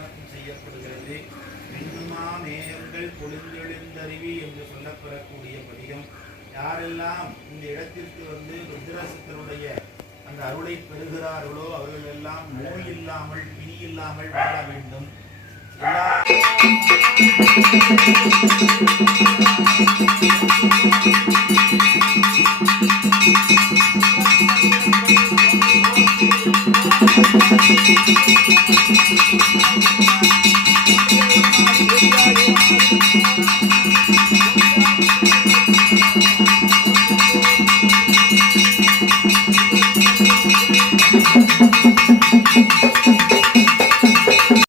விண்ணப்பம் செய்யப்படுகிறது. மின்னுமா மேகங்கள் பொழிந்தெழுந்தருவி என்று சொல்லப்பெறக்கூடிய பதிகம். யாரெல்லாம் இந்த இடத்திற்கு வந்து ருத்ரசித்தருடைய அந்த அருளை பெறுகிறார்களோ அவர்கள் எல்லாம் நோய் இல்லாமல் பிணி இல்லாமல் வாழ வேண்டும். எல்லா